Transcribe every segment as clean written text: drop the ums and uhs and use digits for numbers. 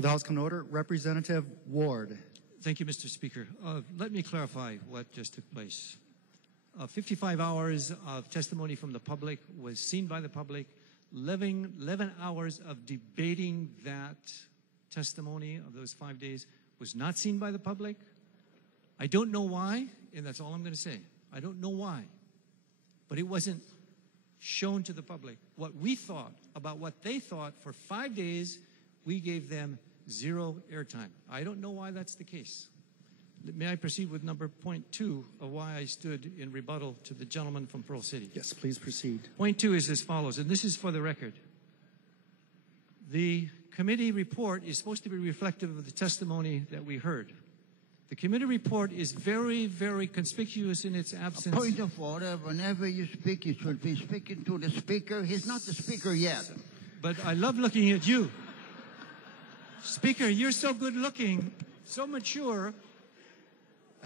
Will the House come to order? Representative Ward. Thank you, Mr. Speaker. Let me clarify what just took place. 55 hours of testimony from the public was seen by the public. 11 hours of debating that testimony of those 5 days was not seen by the public. I don't know why, and that's all I'm going to say. I don't know why. But it wasn't shown to the public. What we thought about what they thought for 5 days, we gave them zero airtime. I don't know why that's the case. May I proceed with number point 2 of why I stood in rebuttal to the gentleman from Pearl City? Yes, please proceed. Point 2 is as follows, and this is for the record. The committee report is supposed to be reflective of the testimony that we heard. The committee report is very, very conspicuous in its absence. A point of order. Whenever you speak, you should be speaking to the speaker. He's not the speaker yet. But I love looking at you. Speaker, you're so good looking, so mature.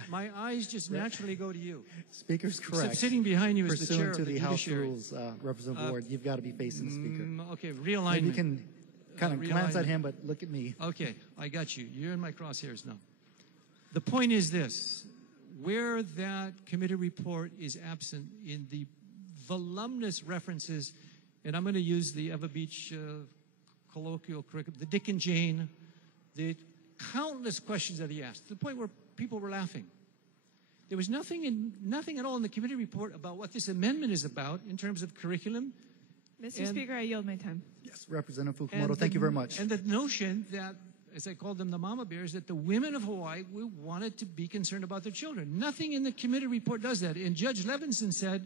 My eyes just naturally go to you. Speaker's correct. Except sitting behind you is the chair Pursuant to of the the House judiciary. rules, Representative Ward, you've got to be facing the Speaker. Okay, realignment. Maybe you can kind of glance at him, but look at me. Okay, I got you. You're in my crosshairs now. The point is this. Where that committee report is absent in the voluminous references, and I'm going to use the Eva Beach colloquial curriculum, the Dick and Jane, the countless questions that he asked, to the point where people were laughing. There was nothing at all in the committee report about what this amendment is about in terms of curriculum. Mr. Speaker, I yield my time. Yes, Representative Fukumoto, thank you very much. And the notion that, as I called them, the mama bears, that the women of Hawaii wanted to be concerned about their children. Nothing in the committee report does that. And Judge Levinson said,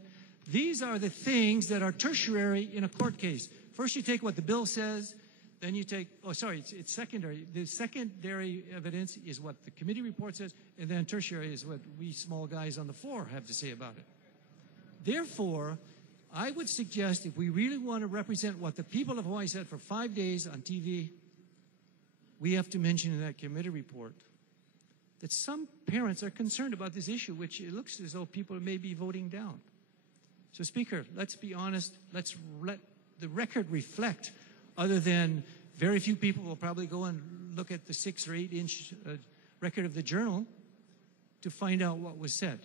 these are the things that are tertiary in a court case. First you take what the bill says, then you take, it's secondary. The secondary evidence is what the committee report says, and then tertiary is what we small guys on the floor have to say about it. Therefore, I would suggest if we really want to represent what the people of Hawaii said for 5 days on TV, we have to mention in that committee report that some parents are concerned about this issue, which it looks as though people may be voting down. So, Speaker, let's be honest. Let's let the record reflect, other than very few people will probably go and look at the 6 or 8 inch record of the Journal to find out what was said.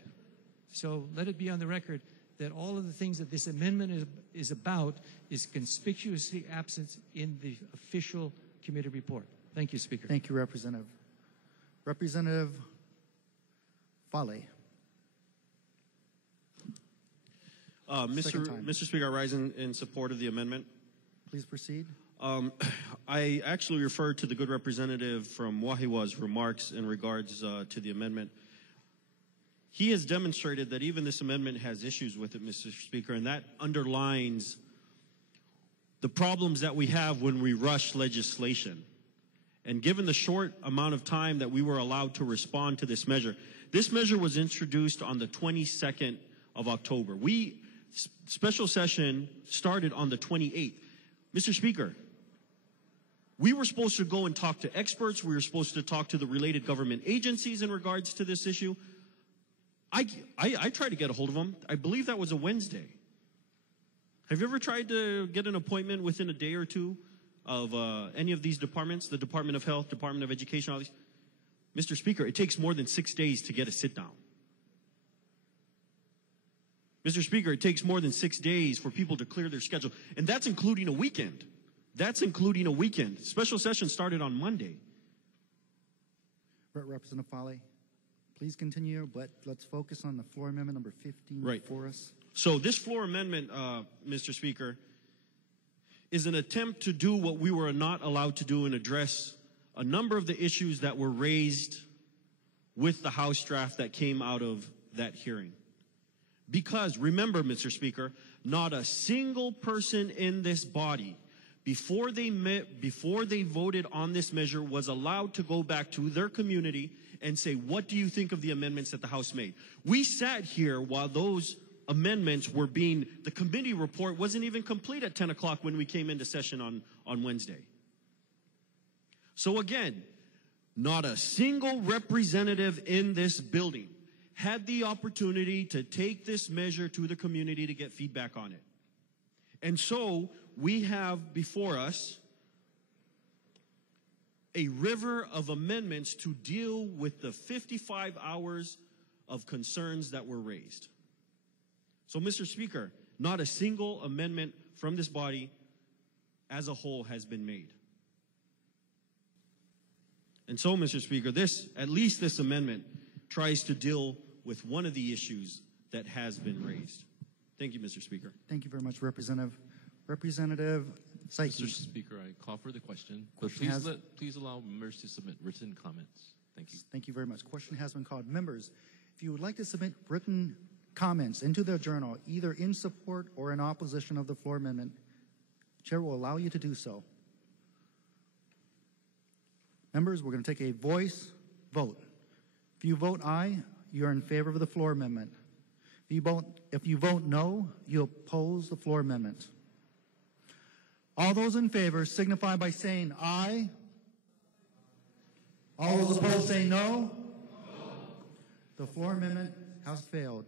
So let it be on the record that all of the things that this amendment is about is conspicuously absent in the official committee report. Thank you, Speaker. Thank you, Representative. Representative Fale. Mr. Speaker, I rise in support of the amendment. Please proceed. I actually refer to the good representative from Wahiawa's remarks in regards to the amendment. He has demonstrated that even this amendment has issues with it, Mr. Speaker, and that underlines the problems that we have when we rush legislation. And given the short amount of time that we were allowed to respond to this measure was introduced on the 22nd of October. Special session started on the 28th. Mr. Speaker, we were supposed to go and talk to experts. We were supposed to talk to the related government agencies in regards to this issue. I tried to get a hold of them. I believe that was a Wednesday. Have you ever tried to get an appointment within a day or two of any of these departments, the Department of Health, Department of Education, all these? Mr. Speaker, it takes more than 6 days to get a sit-down. Mr. Speaker, it takes more than 6 days for people to clear their schedule, and that's including a weekend. That's including a weekend. Special session started on Monday. Representative Fale, please continue, but let's focus on the floor amendment number 15 for us. So this floor amendment, Mr. Speaker, is an attempt to do what we were not allowed to do and address a number of the issues that were raised with the House draft that came out of that hearing. Because, remember, Mr. Speaker, not a single person in this body, before they voted on this measure, was allowed to go back to their community and say, what do you think of the amendments that the House made? We sat here while those amendments were being, the committee report wasn't even complete at 10 o'clock when we came into session on Wednesday. So again, not a single representative in this building had the opportunity to take this measure to the community to get feedback on it. And so we have before us a river of amendments to deal with the 55 hours of concerns that were raised. So, Mr. Speaker, not a single amendment from this body as a whole has been made. And so, Mr. Speaker, at least this amendment tries to deal with one of the issues that has been raised. Thank you, Mr. Speaker. Thank you very much, Representative. Representative Psyche. Mr. Speaker, I call for the question, but please allow members to submit written comments. Thank you. Thank you very much. Question has been called. Members, if you would like to submit written comments into the journal, either in support or in opposition of the floor amendment, Chair will allow you to do so. Members, we're going to take a voice vote. If you vote aye, you're in favor of the floor amendment. If you vote no, you oppose the floor amendment. All those in favor signify by saying aye. All those opposed say no. The floor amendment has failed.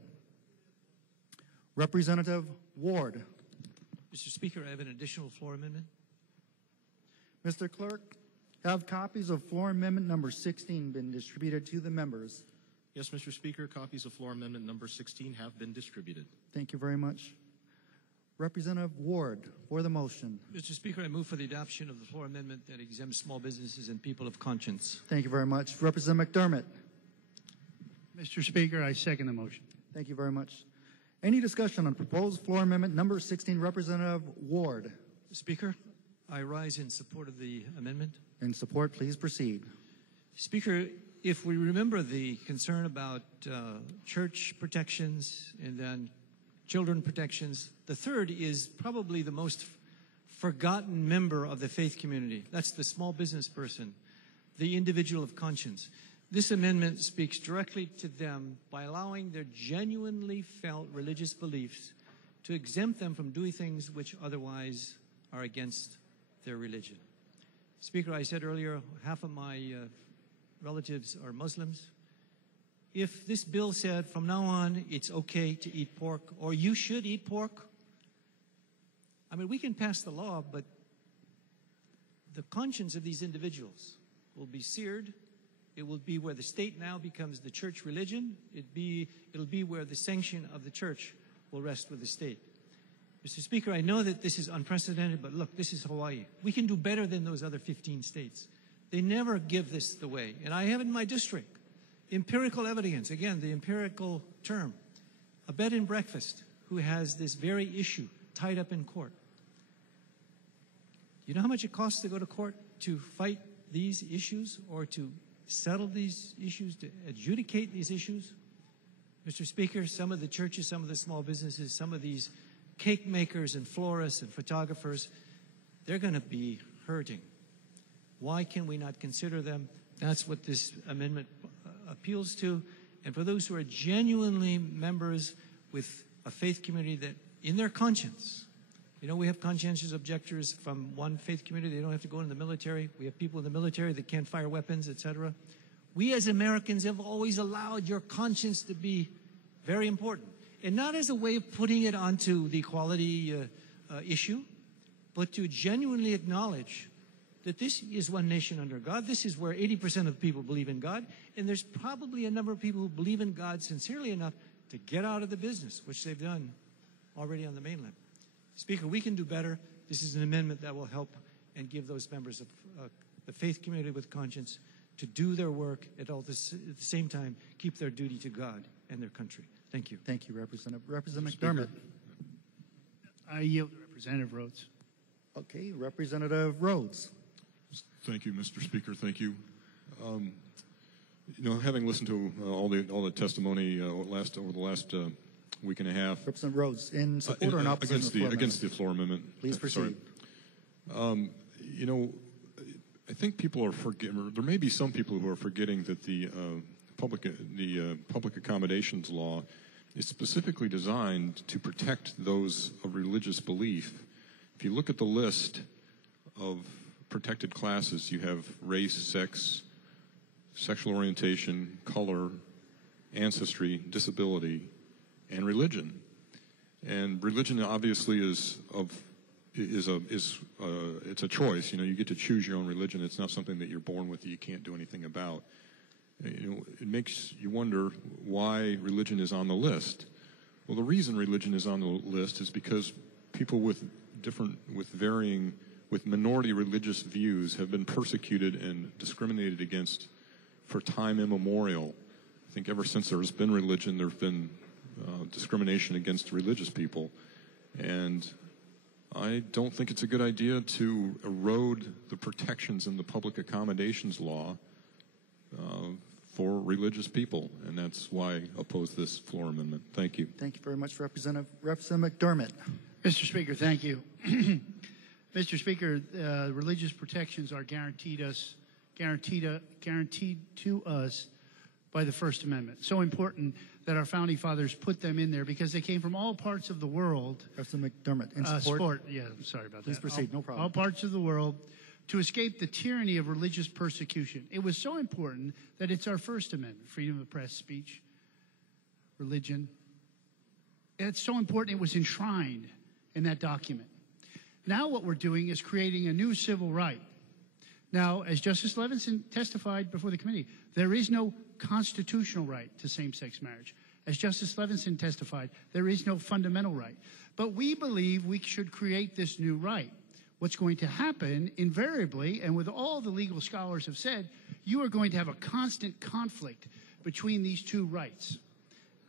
Representative Ward. Mr. Speaker, I have an additional floor amendment. Mr. Clerk, have copies of floor amendment number 16 been distributed to the members? Yes, Mr. Speaker, copies of floor amendment number 16 have been distributed. Thank you very much. Representative Ward, for the motion. Mr. Speaker, I move for the adoption of the floor amendment that exempts small businesses and people of conscience. Thank you very much. Representative McDermott. Mr. Speaker, I second the motion. Thank you very much. Any discussion on proposed floor amendment number 16, Representative Ward? Speaker, I rise in support of the amendment. In support, please proceed. Speaker, if we remember the concern about church protections and then children protections, the third is probably the most forgotten member of the faith community. That's the small business person, the individual of conscience. This amendment speaks directly to them by allowing their genuinely felt religious beliefs to exempt them from doing things which otherwise are against their religion. Speaker, I said earlier, half of my relatives are Muslims. If this bill said from now on it's okay to eat pork, or you should eat pork, I mean, we can pass the law, but the conscience of these individuals will be seared. It will be where the state now becomes the church religion. It'll be where the sanction of the church will rest with the state. Mr. Speaker, I know that this is unprecedented, but look, this is Hawaii. We can do better than those other 15 states. They never give this the way. And I have in my district empirical evidence, again, the empirical term, a bed and breakfast who has this very issue tied up in court. You know how much it costs to go to court to fight these issues or to settle these issues, to adjudicate these issues? Mr. Speaker, some of the churches, some of the small businesses, some of these cake makers and florists and photographers, they're going to be hurting. Why can we not consider them? That's what this amendment appeals to. And for those who are genuinely members with a faith community that in their conscience, you know, we have conscientious objectors from one faith community. They don't have to go in the military. We have people in the military that can't fire weapons, etc. We as Americans have always allowed your conscience to be very important. And not as a way of putting it onto the equality issue, but to genuinely acknowledge that this is one nation under God. This is where 80% of people believe in God. And there's probably a number of people who believe in God sincerely enough to get out of the business, which they've done already on the mainland. Speaker, we can do better. This is an amendment that will help and give those members of the faith community with conscience to do their work at the same time keep their duty to God and their country. Thank you. Thank you, Representative. Representative McDermott. I yield to Representative Rhodes. Okay, Representative Rhodes. Thank you, Mr. Speaker. Thank you. You know, having listened to all the testimony over the last week and a half, Representative Rhodes, in support or in opposition against the floor amendment. Please proceed. You know, I think people are forgetting. There may be some people who are forgetting that the public accommodations law is specifically designed to protect those of religious belief. If you look at the list of protected classes, you have race, sex, sexual orientation, color, ancestry, disability, and religion. And religion obviously is of it's a choice. You know, you get to choose your own religion. It's not something that you're born with that you can't do anything about. You know, it makes you wonder why religion is on the list. Well, the reason religion is on the list is because people with minority religious views have been persecuted and discriminated against for time immemorial. I think ever since there has been religion, there have been discrimination against religious people. And I don't think it's a good idea to erode the protections in the public accommodations law for religious people. And that's why I oppose this floor amendment. Thank you. Thank you very much, Representative McDermott. Mr. Speaker, thank you. Mr. Speaker, religious protections are guaranteed to us by the First Amendment. So important that our founding fathers put them in there because they came from all parts of the world. Representative McDermott, in support. Yeah, sorry about that. Please proceed, no problem. All parts of the world to escape the tyranny of religious persecution. It was so important that it's our First Amendment, freedom of press, speech, religion. It's so important it was enshrined in that document. Now what we're doing is creating a new civil right. Now, as Justice Levinson testified before the committee, there is no constitutional right to same-sex marriage. As Justice Levinson testified, there is no fundamental right. But we believe we should create this new right. What's going to happen invariably, and with all the legal scholars have said, you are going to have a constant conflict between these two rights.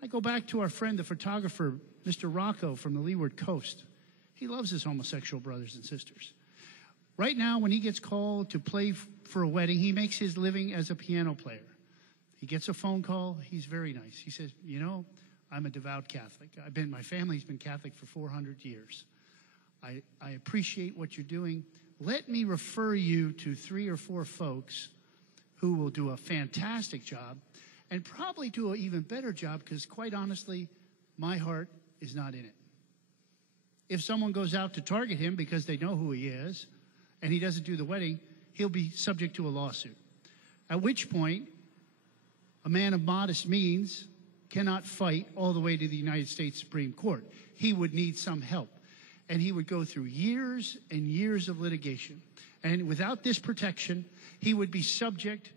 I go back to our friend, the photographer, Mr. Rocco from the Leeward Coast. He loves his homosexual brothers and sisters. Right now, when he gets called to play for a wedding, he makes his living as a piano player. He gets a phone call. He's very nice. He says, you know, I'm a devout Catholic. My family's been Catholic for 400 years. I appreciate what you're doing. Let me refer you to 3 or 4 folks who will do a fantastic job and probably do an even better job because, quite honestly, my heart is not in it. If someone goes out to target him because they know who he is and he doesn't do the wedding, he'll be subject to a lawsuit. At which point, a man of modest means cannot fight all the way to the United States Supreme Court. He would need some help. And he would go through years and years of litigation. And without this protection, he would be subject,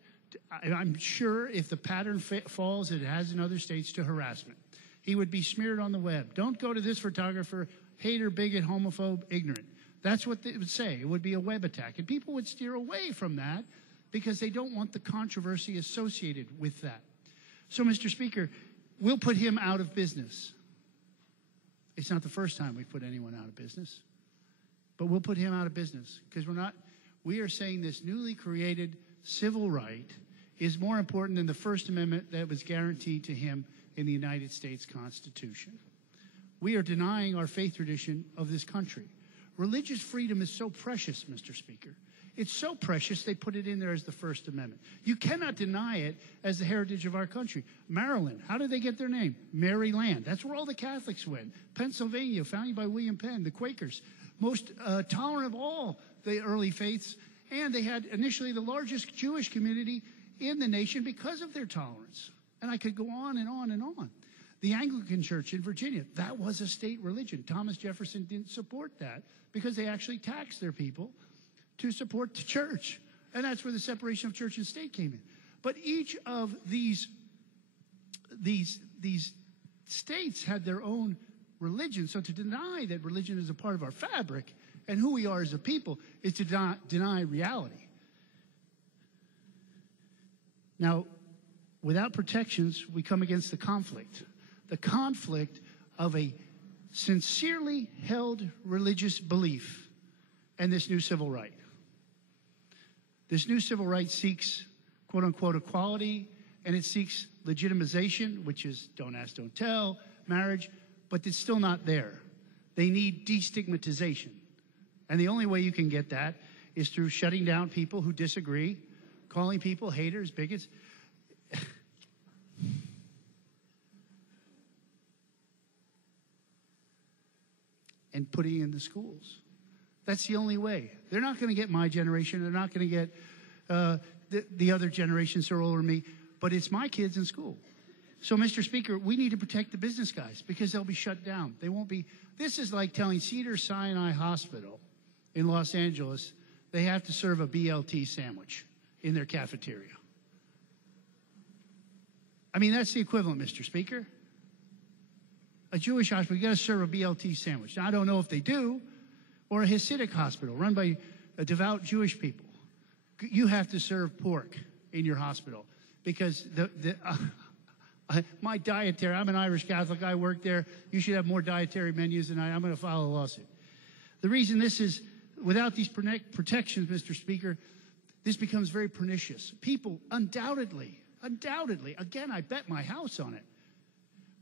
I'm sure if the pattern falls that it has in other states, to harassment. He would be smeared on the web. Don't go to this photographer, hater, bigot, homophobe, ignorant. That's what they would say. It would be a web attack. And people would steer away from that because they don't want the controversy associated with that. So, Mr. Speaker, we'll put him out of business. It's not the first time we've put anyone out of business. But we'll put him out of business because we are saying this newly created civil right is more important than the First Amendment that was guaranteed to him in the United States Constitution. We are denying our faith tradition of this country. Religious freedom is so precious, Mr. Speaker. It's so precious they put it in there as the First Amendment. You cannot deny it as the heritage of our country. Maryland, how did they get their name? Maryland. That's where all the Catholics went. Pennsylvania, founded by William Penn, the Quakers, most tolerant of all the early faiths. And they had initially the largest Jewish community in the nation because of their tolerance. And I could go on and on and on. The Anglican Church in Virginia, that was a state religion. Thomas Jefferson didn't support that because they actually taxed their people to support the church. And that's where the separation of church and state came in. But each of these states had their own religion. So to deny that religion is a part of our fabric and who we are as a people is to deny reality. Now, without protections, we come against the conflict of a sincerely held religious belief and this new civil right. This new civil right seeks, quote unquote, equality, and it seeks legitimization, which is don't ask, don't tell, marriage, but it's still not there. They need destigmatization. And the only way you can get that is through shutting down people who disagree, calling people haters, bigots. And putting it in the schools. That's the only way. They're not going to get my generation. They're not going to get the other generations who are older than me. But it's my kids in school. So, Mr. Speaker, we need to protect the business guys because they'll be shut down. They won't be. This is like telling Cedars-Sinai Hospital in Los Angeles they have to serve a BLT sandwich in their cafeteria. I mean, that's the equivalent, Mr. Speaker. A Jewish hospital, you got to serve a BLT sandwich. Now, I don't know if they do, or a Hasidic hospital run by devout Jewish people. You have to serve pork in your hospital because my dietary, I'm an Irish Catholic, I work there. You should have more dietary menus than I'm going to file a lawsuit. The reason this is, without these protections, Mr. Speaker, this becomes very pernicious. People undoubtedly, again, I bet my house on it,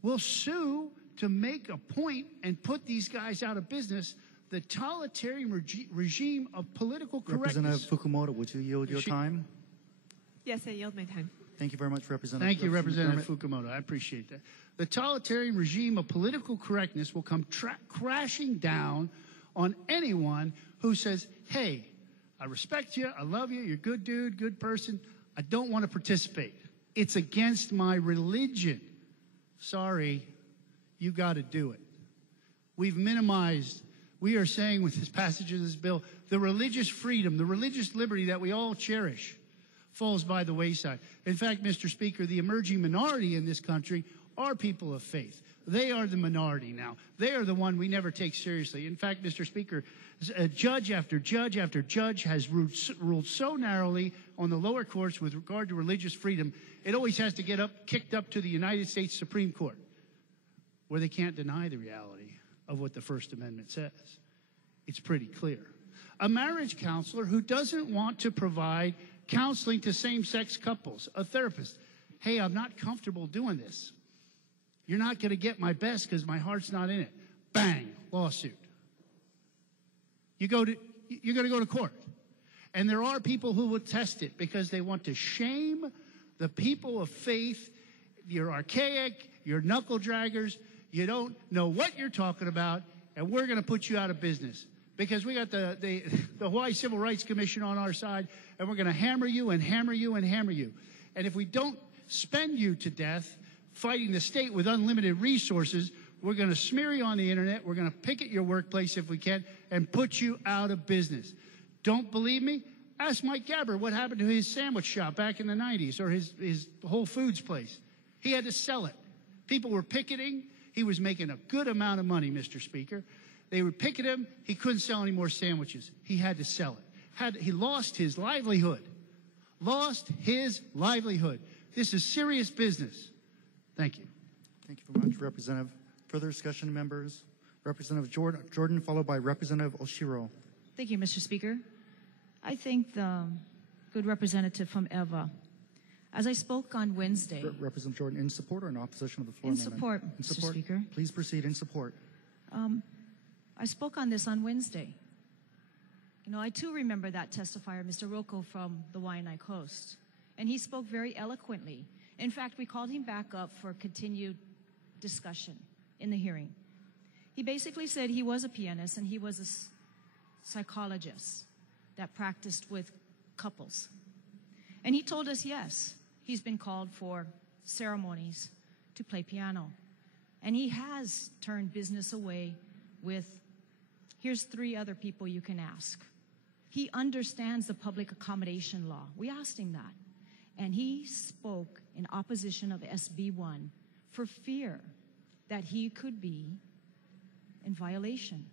will sue to make a point and put these guys out of business. The totalitarian regime of political correctness. Representative Fukumoto, would you yield your time? Yes, I yield my time. Thank you very much, Representative. Thank you, Representative Fukumoto. I appreciate that. The totalitarian regime of political correctness will come crashing down on anyone who says, hey, I respect you, I love you, you're a good dude, good person, I don't want to participate. It's against my religion. Sorry, you got to do it. We've minimized, we are saying with this passage of this bill, the religious freedom, the religious liberty that we all cherish falls by the wayside. In fact, Mr. Speaker, the emerging minority in this country are people of faith. They are the minority now. They are the one we never take seriously. In fact, Mr. Speaker, judge after judge after judge has ruled so narrowly on the lower courts with regard to religious freedom, it always has to get kicked up to the United States Supreme Court, where they can't deny the reality of what the First Amendment says. It's pretty clear. A marriage counselor who doesn't want to provide counseling to same-sex couples, a therapist, hey, I'm not comfortable doing this. You're not going to get my best because my heart's not in it. Bang, lawsuit. You're going to go to court. And there are people who will test it because they want to shame the people of faith. You're archaic, you're knuckle draggers, you don't know what you're talking about, and we're going to put you out of business. Because we got the Hawaii Civil Rights Commission on our side, and we're going to hammer you and hammer you and hammer you. And if we don't spend you to death fighting the state with unlimited resources, we're going to smear you on the internet, we're going to picket your workplace if we can, and put you out of business. Don't believe me? Ask Mike Gabber what happened to his sandwich shop back in the 90s, or his Whole Foods place. He had to sell it. People were picketing. He was making a good amount of money, Mr. Speaker. They would picket him. He couldn't sell any more sandwiches. He had to sell it. He lost his livelihood. Lost his livelihood. This is serious business. Thank you. Thank you very much, Representative. Further discussion, members? Representative Jordan, followed by Representative Oshiro. Thank you, Mr. Speaker. I thank the good representative from EVA. As I spoke on Wednesday. Representative Jordan, in support or in opposition of the floor in amendment? Support, in Mr. support, Speaker. Please proceed in support. I spoke on this on Wednesday. You know, I too remember that testifier, Mr. Rocco from the Waianae Coast, and he spoke very eloquently. In fact, we called him back up for continued discussion in the hearing. He basically said he was a pianist and he was a psychologist that practiced with couples. And he told us, yes, he's been called for ceremonies to play piano. And he has turned business away with, here's 3 other people you can ask. He understands the public accommodation law. We asked him that. And he spoke in opposition of SB1 for fear that he could be in violation.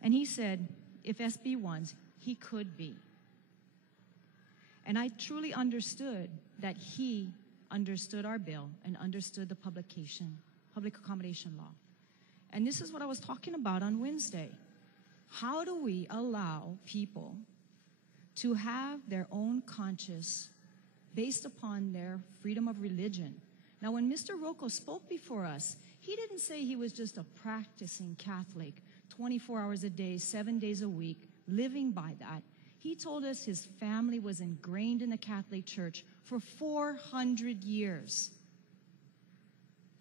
And he said, if SB1's, he could be. And I truly understood that he understood our bill and understood the public accommodation law. And this is what I was talking about on Wednesday. How do we allow people to have their own conscience based upon their freedom of religion? Now, when Mr. Rocco spoke before us, he didn't say he was just a practicing Catholic, 24 hours a day, 7 days a week, living by that. He told us his family was ingrained in the Catholic Church for 400 years.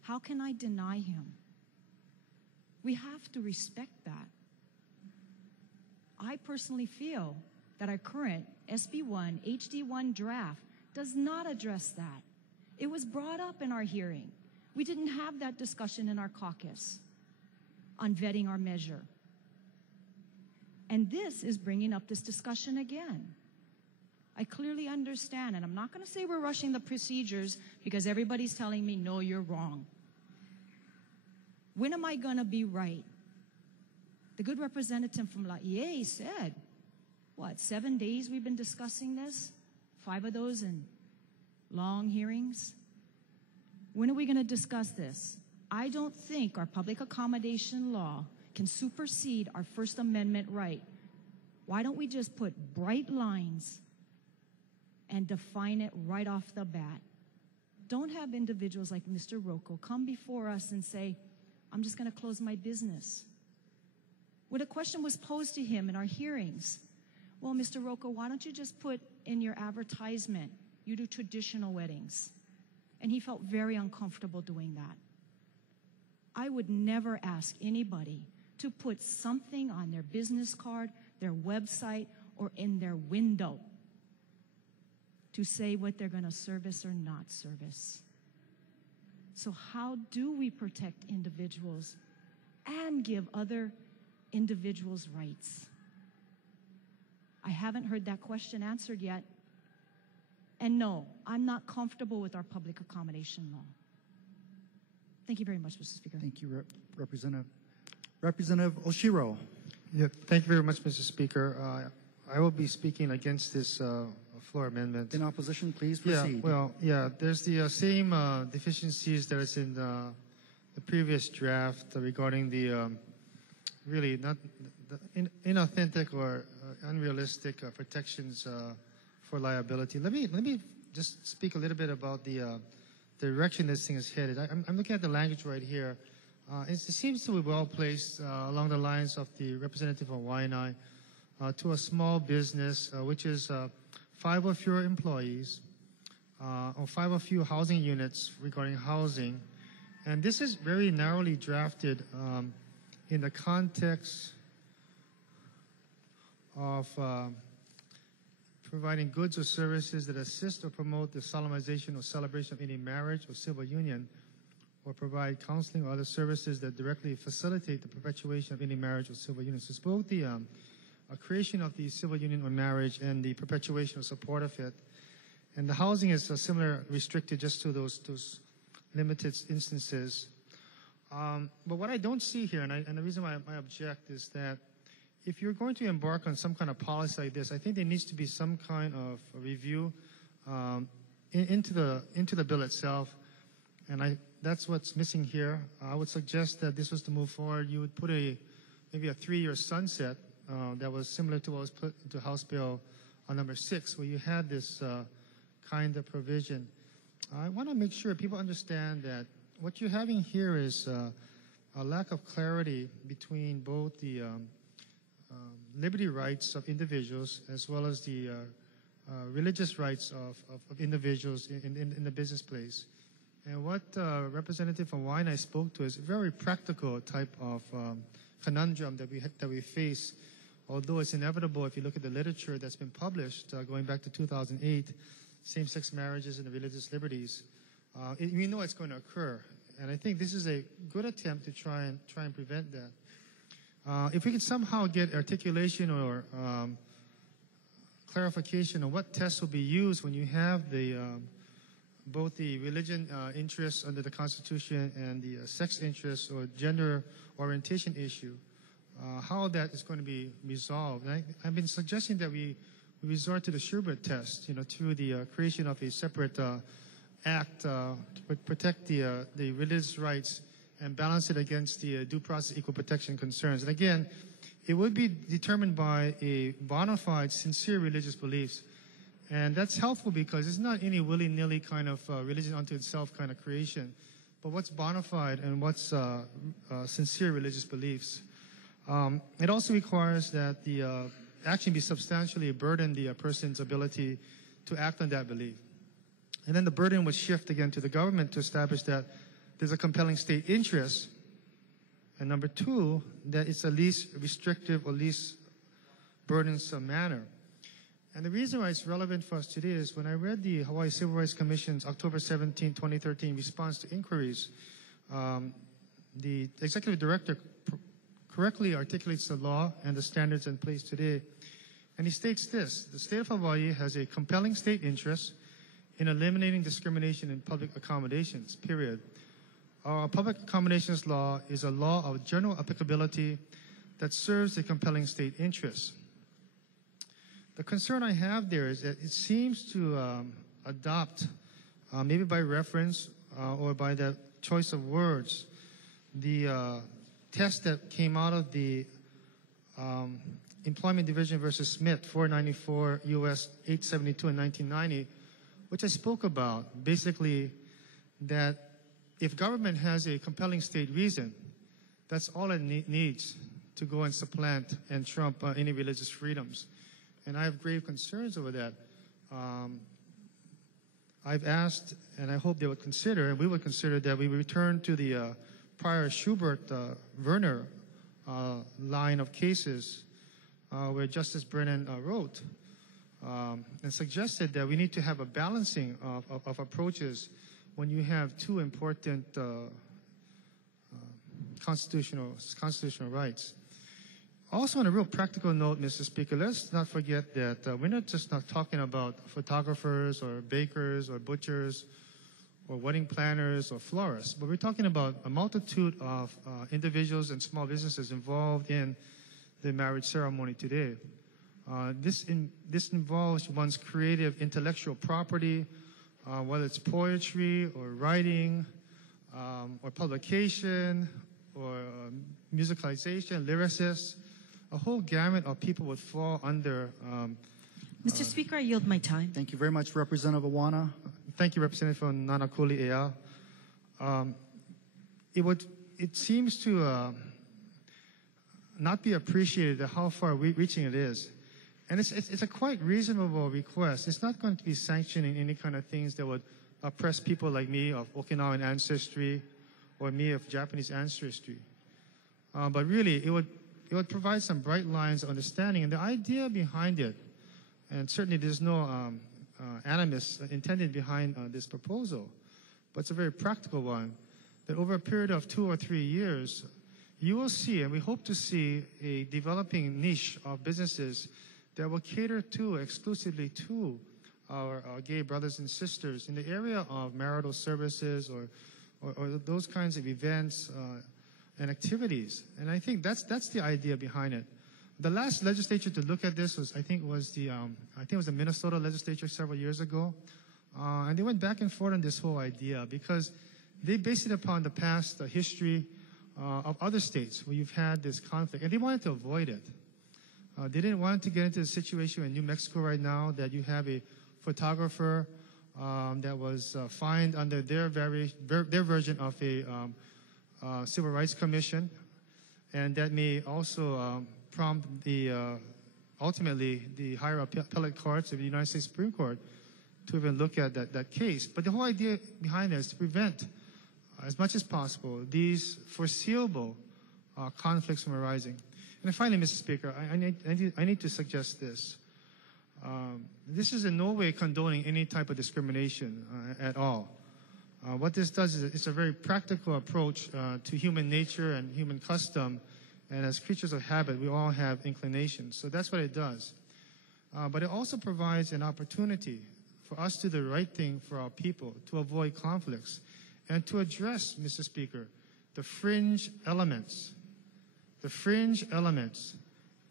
How can I deny him? We have to respect that. I personally feel that our current SB1 HD1 draft does not address that. It was brought up in our hearing. We didn't have that discussion in our caucus on vetting our measure. And this is bringing up this discussion again. I clearly understand, and I'm not going to say we're rushing the procedures because everybody's telling me, no, you're wrong. When am I going to be right? The good representative from Laie said, 7 days we've been discussing this? 5 of those in long hearings? When are we going to discuss this? I don't think our public accommodation law can supersede our First Amendment right. Why don't we just put bright lines and define it right off the bat? Don't have individuals like Mr. Rocco come before us and say, I'm just going to close my business. When a question was posed to him in our hearings, well, Mr. Rocco, why don't you just put in your advertisement, you do traditional weddings? And he felt very uncomfortable doing that. I would never ask anybody to put something on their business card, their website, or in their window to say what they're going to service or not service. So how do we protect individuals and give other individuals rights? I haven't heard that question answered yet. And no, I'm not comfortable with our public accommodation law. Thank you very much, Mr. Speaker. Thank you, Representative. Representative Oshiro. Yeah, thank you very much, Mr. Speaker. I will be speaking against this floor amendment. In opposition, please proceed. There's the same deficiencies that is in the previous draft regarding the really not the inauthentic or unrealistic protections for liability. Let me just speak a little bit about the direction this thing is headed. I'm looking at the language right here. It seems to be well placed along the lines of the representative of Waianae to a small business, which is 5 or fewer employees, or 5 or fewer housing units regarding housing. And this is very narrowly drafted in the context of providing goods or services that assist or promote the solemnization or celebration of any marriage or civil union, or provide counseling or other services that directly facilitate the perpetuation of any marriage or civil union. So it's both the creation of the civil union or marriage and the perpetuation or support of it. And the housing is similar, restricted just to those limited instances. But what I don't see here, and the reason why I object, is that if you're going to embark on some kind of policy like this, I think there needs to be some kind of a review into the bill itself, and that's what's missing here. I would suggest that this was to move forward. You would put maybe a 3-year sunset that was similar to what was put into House Bill number 6, where you had this kind of provision. I want to make sure people understand that what you're having here is a lack of clarity between both the liberty rights of individuals as well as the religious rights of individuals in the business place. And what Representative from Waianae spoke to is a very practical type of conundrum that we face, although it's inevitable if you look at the literature that's been published going back to 2008, same-sex marriages and the religious liberties. We know it's going to occur, and I think this is a good attempt to try and prevent that. If we can somehow get articulation or clarification on what tests will be used when you have both the religion interests under the Constitution and the sex interests or gender orientation issue, how that is going to be resolved. And I've been suggesting that we resort to the Schubert test, through the creation of a separate act to protect the religious rights and balance it against the due process equal protection concerns. And again, it would be determined by a bona fide, sincere religious beliefs. And that's helpful because it's not any willy-nilly kind of religion unto itself kind of creation, but what's bona fide and what's sincere religious beliefs. It also requires that the action be substantially burden the person's ability to act on that belief. And then the burden would shift again to the government to establish that there's a compelling state interest. And number 2, that it's the least restrictive or least burdensome manner. And the reason why it's relevant for us today is when I read the Hawaii Civil Rights Commission's October 17, 2013 response to inquiries, the executive director correctly articulates the law and the standards in place today. And he states this: the state of Hawaii has a compelling state interest in eliminating discrimination in public accommodations, period. Our public accommodations law is a law of general applicability that serves a compelling state interest. The concern I have there is that it seems to adopt, maybe by reference or by the choice of words, the test that came out of the Employment Division versus Smith, 494 U.S. 872 in 1990, which I spoke about, basically that if government has a compelling state reason, that's all it needs to go and supplant and trump any religious freedoms. And I have grave concerns over that. I've asked, and I hope they would consider, and we would consider, that we return to the prior Schubert-Werner line of cases where Justice Brennan wrote and suggested that we need to have a balancing of approaches when you have two important constitutional rights. Also, on a real practical note, Mr. Speaker, let's not forget that we're not just not talking about photographers or bakers or butchers or wedding planners or florists, but we're talking about a multitude of individuals and small businesses involved in the marriage ceremony today. This involves one's creative intellectual property, whether it's poetry or writing or publication or musicalization, lyricists. A whole gamut of people would fall under. Mr. Speaker, I yield my time. Thank you very much, Representative Awana. Thank you, Representative from Nanakuli Ea. It seems to not be appreciated how far reaching it is. And it's a quite reasonable request. It's not going to be sanctioning any kind of things that would oppress people like me of Okinawan ancestry or me of Japanese ancestry. But really, it would provide some bright lines of understanding. And the idea behind it, and certainly there's no animus intended behind this proposal, but it's a very practical one, that over a period of 2 or 3 years, you will see, and we hope to see, a developing niche of businesses that will cater to exclusively to our gay brothers and sisters in the area of marital services or those kinds of events and activities. And I think that's the idea behind it. The last legislature to look at this was, I think it was the Minnesota legislature several years ago. And they went back and forth on this whole idea because they based it upon the past history of other states where you've had this conflict, and they wanted to avoid it. They didn't want to get into the situation in New Mexico right now that you have a photographer that was fined under their version of a Civil Rights Commission, and that may also prompt ultimately the higher appellate courts of the United States Supreme Court to even look at that case. But the whole idea behind it is to prevent, as much as possible, these foreseeable conflicts from arising. And finally, Mr. Speaker, I need to suggest this. This is in no way condoning any type of discrimination at all. What this does is it's a very practical approach to human nature and human custom. And as creatures of habit, we all have inclinations. So that's what it does. But it also provides an opportunity for us to do the right thing for our people, to avoid conflicts, and to address, Mr. Speaker, the fringe elements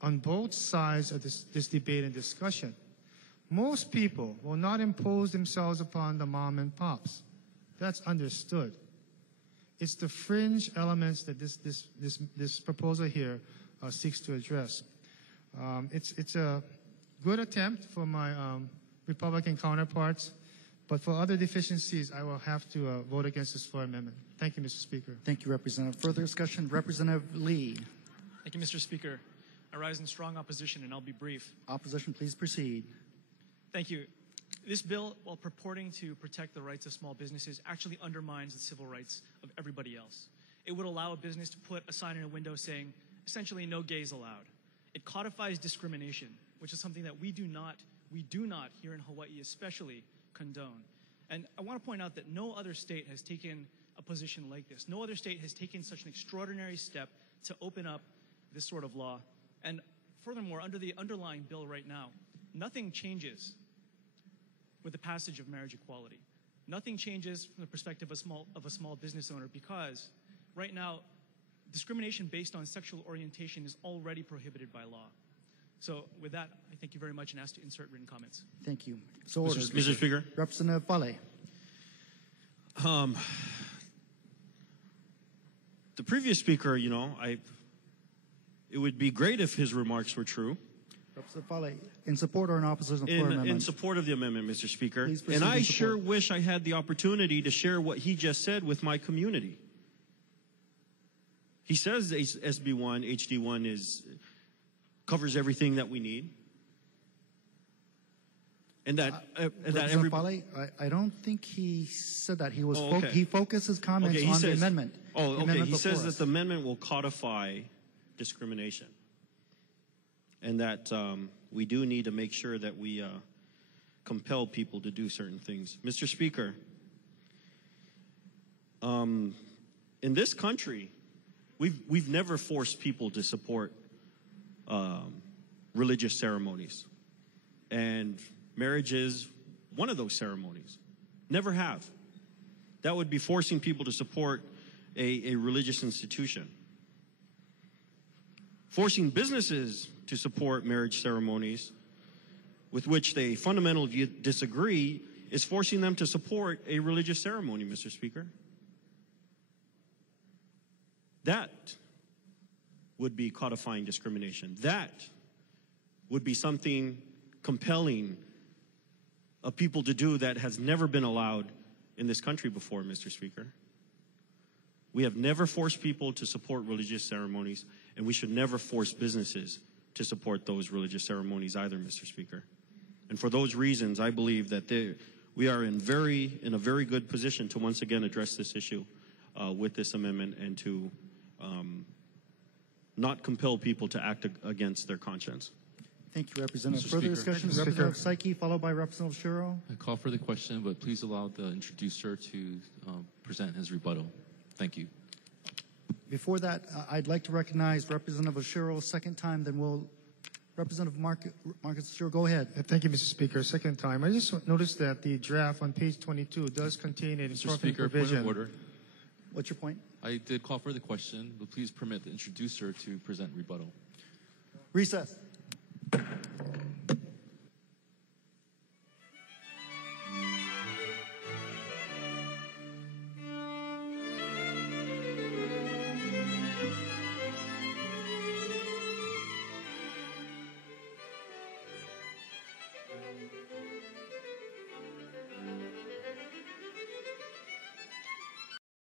on both sides of this debate and discussion. Most people will not impose themselves upon the mom and pops. That's understood. It's the fringe elements that this proposal here seeks to address. It's a good attempt for my Republican counterparts, but for other deficiencies, I will have to vote against this floor amendment. Thank you, Mr. Speaker. Thank you, Representative. Further discussion, Representative Lee. Thank you, Mr. Speaker. I rise in strong opposition, and I'll be brief. Opposition, please proceed. Thank you. This bill, while purporting to protect the rights of small businesses, actually undermines the civil rights of everybody else. It would allow a business to put a sign in a window saying, essentially, no gays allowed. It codifies discrimination, which is something that we do not we do not, here in Hawaii especially, condone. And I want to point out that no other state has taken a position like this. No other state has taken such an extraordinary step to open up this sort of law. And furthermore, under the underlying bill right now, nothing changes with the passage of marriage equality. Nothing changes from the perspective of a small business owner, because right now, discrimination based on sexual orientation is already prohibited by law. So with that, I thank you very much and ask to insert written comments. Thank you. So ordered. Mr. Speaker. Representative Fale. The previous speaker, you know, it would be great if his remarks were true. Representative Fale, in support or in opposition of the floor amendment? In support of the amendment, Mr. Speaker. Please proceed And I in sure support. wish I had the opportunity to share what he just said with my community. He says SB1, HD1 covers everything that we need. And that Representative Fale, I don't think he said that. He was okay. he focused his comments Okay, he on the says- amendment. Oh, The okay. amendment He says before that us. the amendment will codify discrimination, and that we do need to make sure that we compel people to do certain things. Mr. Speaker, in this country, we've never forced people to support religious ceremonies, and marriage is one of those ceremonies. Never have. That would be forcing people to support a religious institution. Forcing businesses to support marriage ceremonies with which they fundamentally disagree is forcing them to support a religious ceremony, Mr. Speaker. That would be codifying discrimination. That would be something compelling of people to do that has never been allowed in this country before, Mr. Speaker. We have never forced people to support religious ceremonies, and we should never force businesses to support those religious ceremonies either, Mr. Speaker. And for those reasons, I believe that we are in a very good position to once again address this issue with this amendment and to not compel people to act against their conscience. Thank you, Representative. Mr. Further Speaker. discussion, Mr. Representative Psyche, followed by Representative Shuro. I call for the question, but please allow the introducer to present his rebuttal. Thank you. Before that, I'd like to recognize Representative Shuro second time, then we'll Representative Marcus Shuro, go ahead. Thank you, Mr. Speaker. Second time. I just noticed that the draft on page 22 does contain an Mr. important Speaker, provision. point of order. What's your point? I did call for the question, but please permit the introducer to present rebuttal. Recess.